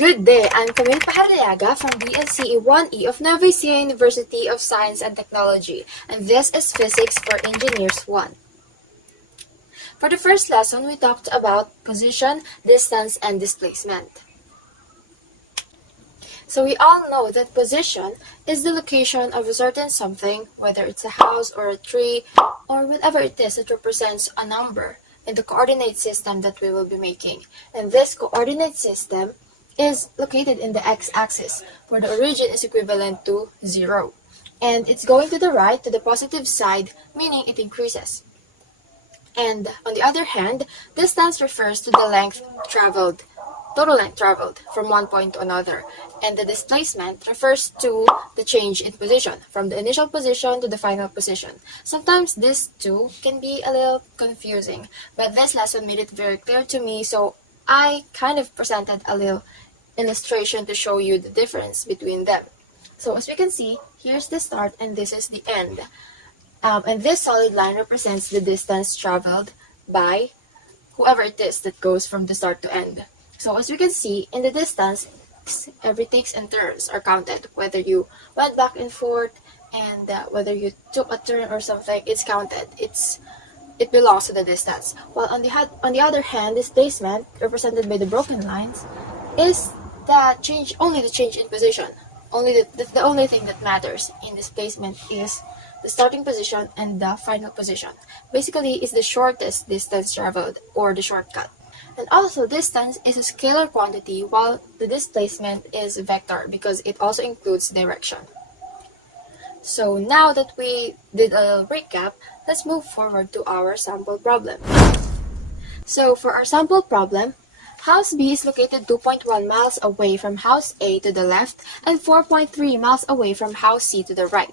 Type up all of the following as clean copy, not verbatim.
Good day, I'm Camille Pajarillaga from BSCE 1E of Nueva Ecija University of Science and Technology, and this is Physics for Engineers 1. For the first lesson, we talked about position, distance, and displacement. So we all know that position is the location of a certain something, whether it's a house or a tree, or whatever it is that represents a number in the coordinate system that we will be making. And this coordinate system is located in the x-axis, where the origin is equivalent to 0. And it's going to the right, to the positive side, meaning it increases. And on the other hand, distance refers to the length traveled, total length traveled from one point to another. And the displacement refers to the change in position, from the initial position to the final position. Sometimes these two can be a little confusing, but this lesson made it very clear to me, so I kind of presented a little illustration to show you the difference between them. So as we can see, here's the start and this is the end. And this solid line represents the distance traveled by whoever it is that goes from the start to end. So as we can see, in the distance, every takes and turns are counted. Whether you went back and forth and whether you took a turn or something, it's counted. It belongs to the distance. While on the other hand, displacement, represented by the broken lines, is only the change in position. The only thing that matters in displacement is the starting position and the final position. Basically, it's the shortest distance traveled, or the shortcut. And also, distance is a scalar quantity, while the displacement is vector because it also includes direction. So now that we did a recap, let's move forward to our sample problem. So for our sample problem, House B is located 2.1 miles away from House A to the left and 4.3 miles away from House C to the right.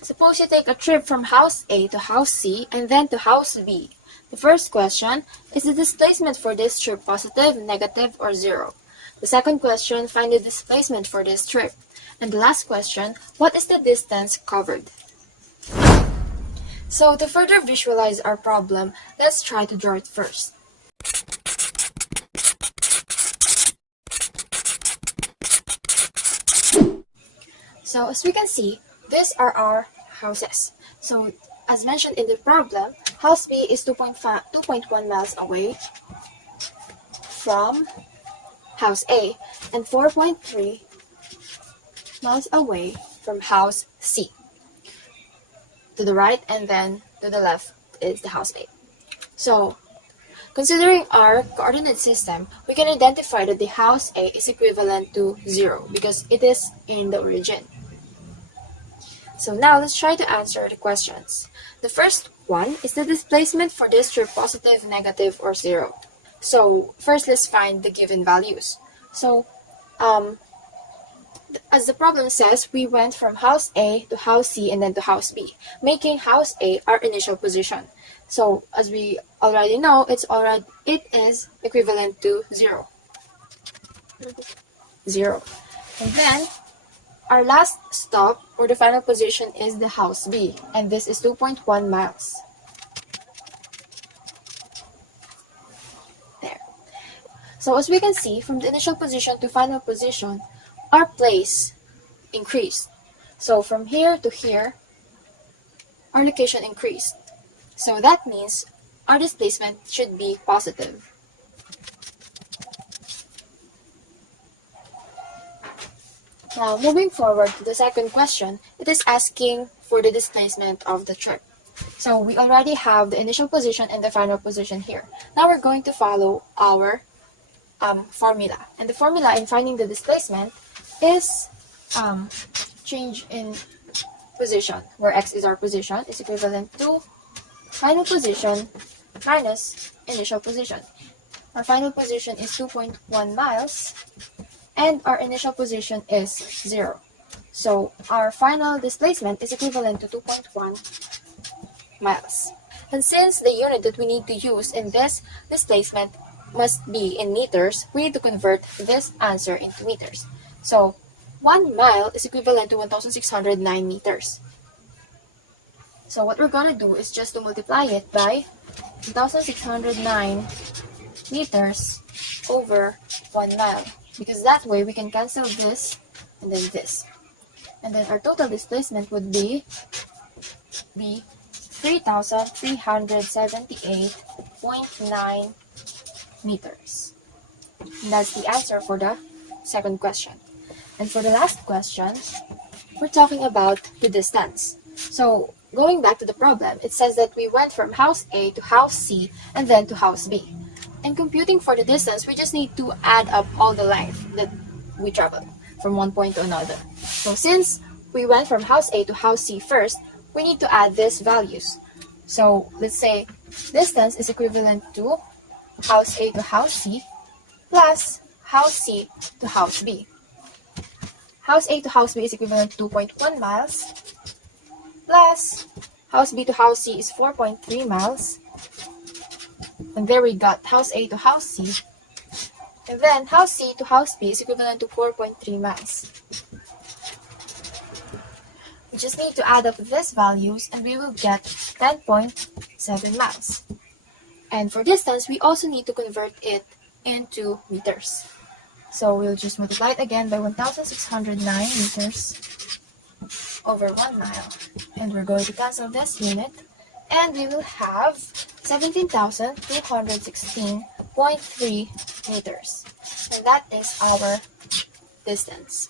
Suppose you take a trip from House A to House C and then to House B. The first question, is the displacement for this trip positive, negative, or 0? The second question, find the displacement for this trip. And the last question, what is the distance covered? So to further visualize our problem, let's try to draw it first. So as we can see, these are our houses. So as mentioned in the problem, House B is 2.1 miles away from House A and 4.3 miles away from House C. To the right and then to the left is the House A. So considering our coordinate system, we can identify that the House A is equivalent to 0 because it is in the origin. So now let's try to answer the questions. The first one is the displacement for this trip positive, negative, or 0. So first let's find the given values. So as the problem says, we went from House A to House C and then to House B, making House A our initial position. So as we already know, it is equivalent to 0. 0. And then our last stop, or the final position, is the House B, and this is 2.1 miles. There. So as we can see, from the initial position to final position, our place increased. So from here to here, our location increased. So that means our displacement should be positive. Now, moving forward to the second question, it is asking for the displacement of the trip. So we already have the initial position and the final position here. Now we're going to follow our formula. And the formula in finding the displacement is change in position, where x is our position, is equivalent to final position minus initial position. Our final position is 2.1 miles. And our initial position is 0. So our final displacement is equivalent to 2.1 miles. And since the unit that we need to use in this displacement must be in meters, we need to convert this answer into meters. So 1 mile is equivalent to 1,609 meters. So what we're going to do is just to multiply it by 1,609 meters over 1 mile. because that way we can cancel this and then this. And then our total displacement would be 3,378.9 meters. And that's the answer for the second question. And for the last question, we're talking about the distance. So going back to the problem, it says that we went from house A to house C and then to house B. In computing for the distance, we just need to add up all the length that we traveled from one point to another. So since we went from house A to house C first, we need to add these values. So let's say distance is equivalent to house A to house C plus house C to house B. House A to house B is equivalent to 2.1 miles plus house B to house C is 4.3 miles. And there we got house A to house C. And then house C to house B is equivalent to 4.3 miles. We just need to add up these values and we will get 10.7 miles. And for distance, we also need to convert it into meters. So we'll just multiply it again by 1,609 meters over 1 mile. And we're going to cancel this unit. And we will have 17,216.3 meters. And that is our distance.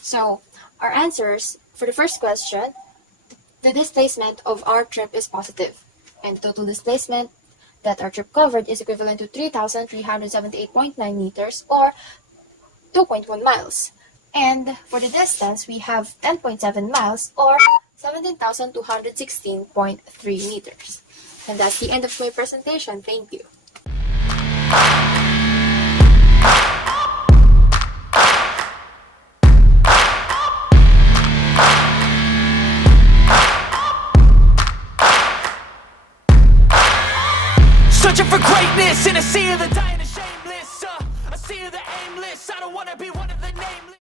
So our answers for the first question, the displacement of our trip is positive. And the total displacement that our trip covered is equivalent to 3,378.9 meters or 2.1 miles. And for the distance, we have 10.7 miles or 17,216.3 meters. And that's the end of my presentation. Thank you. Searching for greatness in a sea of the dying.